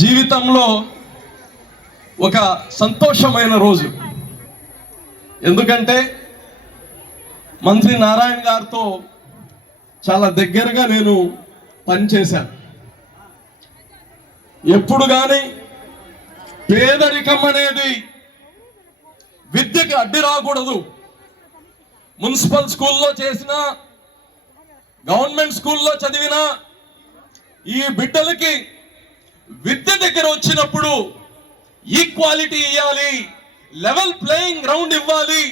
జీవితంలో ఒక సంతోషమైన రోజు. ఎందుకంటే మంత్రి నారాయణ గారితో చాలా దగ్గరగా నేను పనిచేశాను. ఎప్పుడు కానీ పేదరికం అనేది విద్యకి అడ్డు రాకూడదు. మున్సిపల్ స్కూల్లో చేసిన, గవర్నమెంట్ స్కూల్లో చదివిన ఈ బిడ్డలకి విద్య దగ్గర వచ్చినప్పుడు ఈక్వాలిటీ ఇవ్వాలి, లెవెల్ ప్లేయింగ్ గ్రౌండ్ ఇవ్వాలి.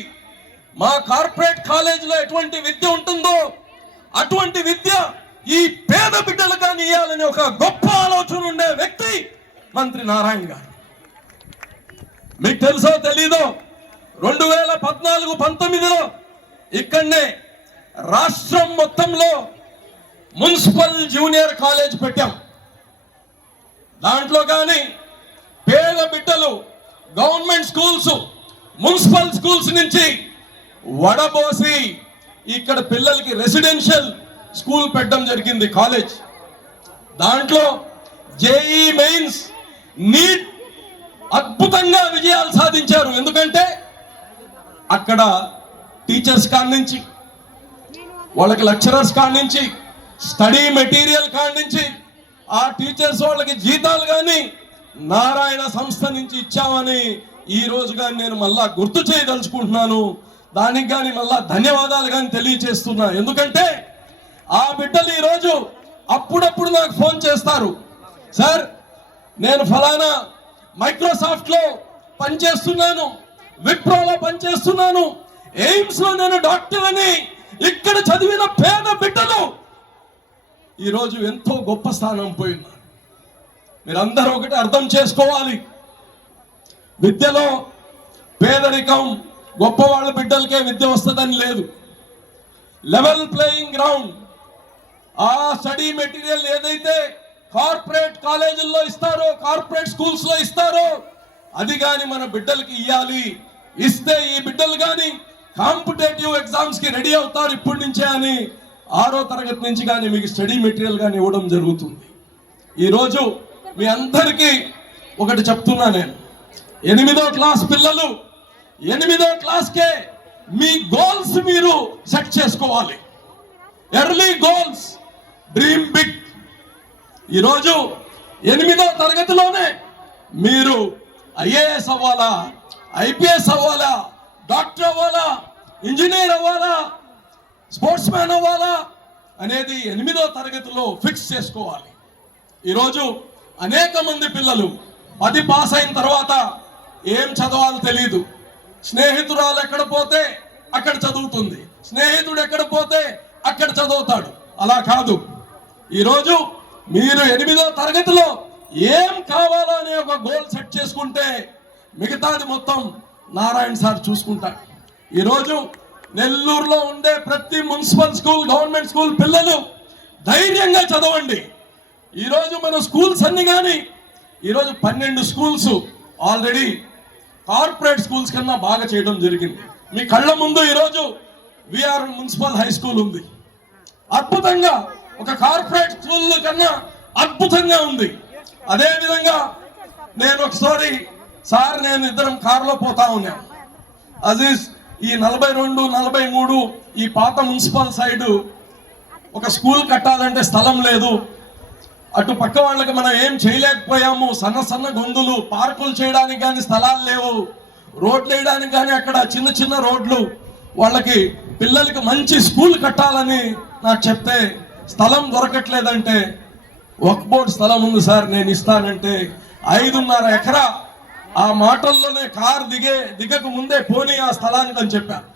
మా కార్పొరేట్ కాలేజీలో ఎటువంటి విద్య ఉంటుందో అటువంటి విద్య ఈ పేద బిడ్డలకు కానీ ఇవ్వాలని ఒక గొప్ప ఆలోచన ఉండే వ్యక్తి మంత్రి నారాయణ గారు. మీకు తెలుసో తెలీదో 2014-19లో ఇక్కడనే రాష్ట్రం మొత్తంలో మున్సిపల్ జూనియర్ కాలేజ్ పెట్టాం. దాంట్లో కానీ పేద బిడ్డలు గవర్నమెంట్ స్కూల్స్, మున్సిపల్ స్కూల్స్ నుంచి వడబోసి ఇక్కడ పిల్లలకి రెసిడెన్షియల్ స్కూల్ పెట్టడం జరిగింది, కాలేజ్. దాంట్లో జేఈ మెయిన్స్, నీట్ అద్భుతంగా విజయాలు సాధించారు. ఎందుకంటే అక్కడ టీచర్స్ కాడి నుంచి, వాళ్ళకి లెక్చరర్స్ కాడి నుంచి, స్టడీ మెటీరియల్ కాడి నుంచి, ఆ టీచర్స్ వాళ్ళకి జీతాలు కానీ నారాయణ సంస్థ నుంచి ఇచ్చామని ఈ రోజు కానీ నేను మళ్ళా గుర్తు చేయదలుచుకుంటున్నాను. దానికి కానీ మళ్ళా ధన్యవాదాలు కానీ తెలియచేస్తున్నా. ఎందుకంటే ఆ బిడ్డలు ఈరోజు అప్పుడప్పుడు నాకు ఫోన్ చేస్తారు, సార్ నేను ఫలానా మైక్రోసాఫ్ట్లో పనిచేస్తున్నాను, విప్రోలో పనిచేస్తున్నాను, ఎయిమ్స్ లో నేను డాక్టర్ అని. ఇక్కడ చదివిన పేద బిడ్డలు ఈరోజు ఎంతో గొప్ప స్థానం పోయినారు. మీరందరూ ఒకటి అర్థం చేసుకోవాలి, విద్యలో పేదరికం గొప్ప వాళ్ళ బిడ్డలకే విద్య వస్తుందని లేదు. లెవెల్ ప్లేయింగ్ గ్రౌండ్, ఆ స్టడీ మెటీరియల్ ఏదైతే కార్పొరేట్ కాలేజీల్లో ఇస్తారో, కార్పొరేట్ స్కూల్స్ లో ఇస్తారో అది కానీ మన బిడ్డలకి ఇవ్వాలి. ఇస్తే ఈ బిడ్డలు కానీ కాంపిటేటివ్ ఎగ్జామ్స్ కి రెడీ అవుతారు ఇప్పటి నుంచే అని 6వ తరగతి నుంచి కానీ మీకు స్టడీ మెటీరియల్ కానీ ఇవ్వడం జరుగుతుంది. ఈరోజు మీ అందరికీ ఒకటి చెప్తున్నా, నేను 8వ క్లాస్ పిల్లలు 8వ క్లాస్కే మీ గోల్స్ మీరు సెట్ చేసుకోవాలి. Early goals, dream big. ఈరోజు 8వ తరగతిలోనే మీరు ఐఏఎస్ అవ్వాలా, ఐపీఎస్ అవ్వాలా, డాక్టర్ అవ్వాలా, ఇంజనీర్ అవ్వాలా, స్పోర్ట్స్ మ్యాన్ అవ్వాలా అనేది 8వ తరగతిలో ఫిక్స్ చేసుకోవాలి. ఈరోజు అనేక మంది పిల్లలు 10 పాస్ అయిన తర్వాత ఏం చదవాలో తెలియదు. స్నేహితురాలు ఎక్కడ పోతే అక్కడ చదువుతుంది, స్నేహితుడు ఎక్కడ పోతే అక్కడ చదువుతాడు. అలా కాదు, ఈరోజు మీరు 8వ తరగతిలో ఏం కావాలో అనే ఒక గోల్ సెట్ చేసుకుంటే మిగతాది మొత్తం నారాయణ సార్ చూసుకుంటాడు. ఈరోజు నెల్లూరులో ఉండే ప్రతి మున్సిపల్ స్కూల్, గవర్నమెంట్ స్కూల్ పిల్లలు ధైర్యంగా చదవండి. ఈరోజు మన స్కూల్స్ అన్ని కానీ ఈరోజు 12 స్కూల్స్ ఆల్రెడీ కార్పొరేట్ స్కూల్స్ కన్నా బాగా చేయడం జరిగింది. మీ కళ్ళ ముందు ఈరోజు విఆర్ మున్సిపల్ హై స్కూల్ ఉంది, అద్భుతంగా ఒక కార్పొరేట్ స్కూల్ కన్నా అద్భుతంగా ఉంది. అదేవిధంగా నేను ఒకసారి సార్ నేను ఇద్దరం కారులో పోతా ఉన్నాం, అజీజ్ ఈ 42, 43 ఈ పాత మున్సిపల్ సైడు ఒక స్కూల్ కట్టాలంటే స్థలం లేదు, అటు పక్క వాళ్ళకి మనం ఏం చేయలేకపోయాము, సన్న గొంతులు, పార్కులు చేయడానికి కానీ స్థలాలు లేవు, రోడ్లు వేయడానికి కానీ అక్కడ చిన్న రోడ్లు, వాళ్ళకి పిల్లలకి మంచి స్కూల్ కట్టాలని నాకు చెప్తే స్థలం దొరకట్లేదంటే వక్ఫ్ బోర్డు స్థలం ఉంది సార్ నేను ఇస్తానంటే 5.5 ఎకరా ఆ మాటల్లోనే కారు దిగక ముందే పోనీ ఆ స్థలానికి అని చెప్పారు.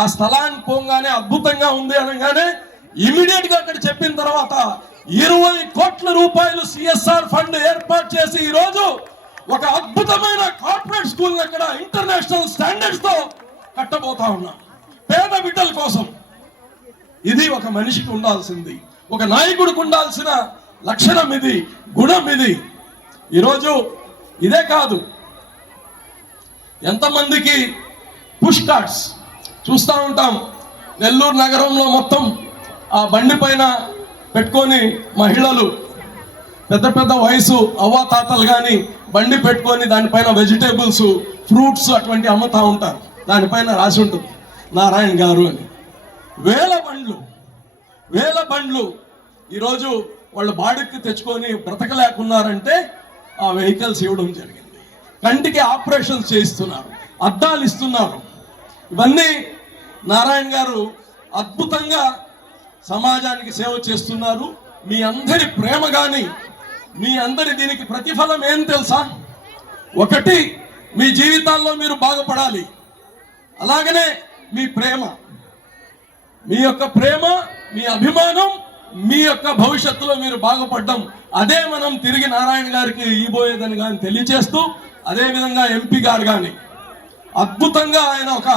ఆ స్థలానికి పోగానే అద్భుతంగా ఉంది అనగానే ఇమీడియట్ గా అక్కడ చెప్పిన తర్వాత 20 కోట్ల రూపాయలు సిఎస్ఆర్ ఫండ్ ఏర్పాటు చేసి ఈరోజు ఒక అద్భుతమైన కార్పొరేట్ స్కూల్ అక్కడ ఇంటర్నేషనల్ స్టాండర్డ్స్ తో కట్టబోతా ఉన్నాం పేద బిడ్డల కోసం. ఇది ఒక మనిషికి ఉండాల్సింది, ఒక నాయకుడికి ఉండాల్సిన లక్షణం ఇది, గుణం ఇది. ఈరోజు ఇదే కాదు, ఎంతమందికి పుష్ కార్ట్స్ చూస్తూ ఉంటాం నెల్లూరు నగరంలో మొత్తం ఆ బండి పైన పెట్టుకొని మహిళలు పెద్ద పెద్ద వయసు అవ్వాతాతలు కానీ బండి పెట్టుకొని దానిపైన వెజిటేబుల్స్ ఫ్రూట్స్ అటువంటి అమ్ముతూ ఉంటారు. దానిపైన రాసి ఉంటుంది నారాయణ గారు అని. వేల బండ్లు ఈరోజు వాళ్ళు బాడీకి తెచ్చుకొని బ్రతకలేకున్నారంటే ఆ వెహికల్స్ ఇవ్వడం జరిగింది. కంటికి ఆపరేషన్స్ చేయిస్తున్నారు, అద్దాలు ఇస్తున్నారు. ఇవన్నీ నారాయణ గారు అద్భుతంగా సమాజానికి సేవ చేస్తున్నారు. మీ అందరి ప్రేమ కానీ, మీ అందరి దీనికి ప్రతిఫలం ఏం తెలుసా? ఒకటి, మీ జీవితాల్లో మీరు బాగుపడాలి. అలాగనే మీ ప్రేమ, మీ యొక్క ప్రేమ, మీ అభిమానం, మీ యొక్క భవిష్యత్తులో మీరు బాగుపడ్డం, అదే మనం తిరిగి నారాయణ గారికి ఇవ్వబోయేదని కానీ తెలియచేస్తూ, అదేవిధంగా ఎంపీ గారు కానీ అద్భుతంగా ఆయన ఒక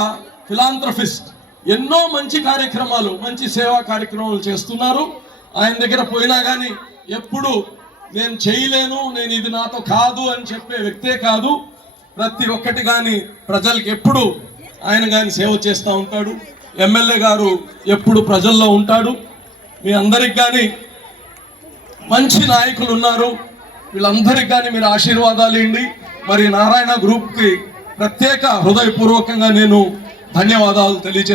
ఫిలాంథ్రఫిస్ట్, ఎన్నో మంచి కార్యక్రమాలు, మంచి సేవా కార్యక్రమాలు చేస్తున్నారు. ఆయన దగ్గర పోయినా కానీ ఎప్పుడు నేను చేయలేను, నేను ఇది నాతో కాదు అని చెప్పే వ్యక్తే కాదు. ప్రతి ఒక్కటి కానీ ప్రజలకు ఎప్పుడు ఆయన కానీ సేవ చేస్తూ ఉంటాడు. ఎమ్మెల్యే గారు ఎప్పుడు ప్రజల్లో ఉంటాడు. మీ అందరికి కానీ మంచి నాయకులు ఉన్నారు. వీళ్ళందరికీ కానీ మీరు ఆశీర్వాదాలు ఇవ్వండి. మరి నారాయణ గ్రూప్కి ప్రత్యేక హృదయపూర్వకంగా నేను ధన్యవాదాలు తెలియజేస్తాను.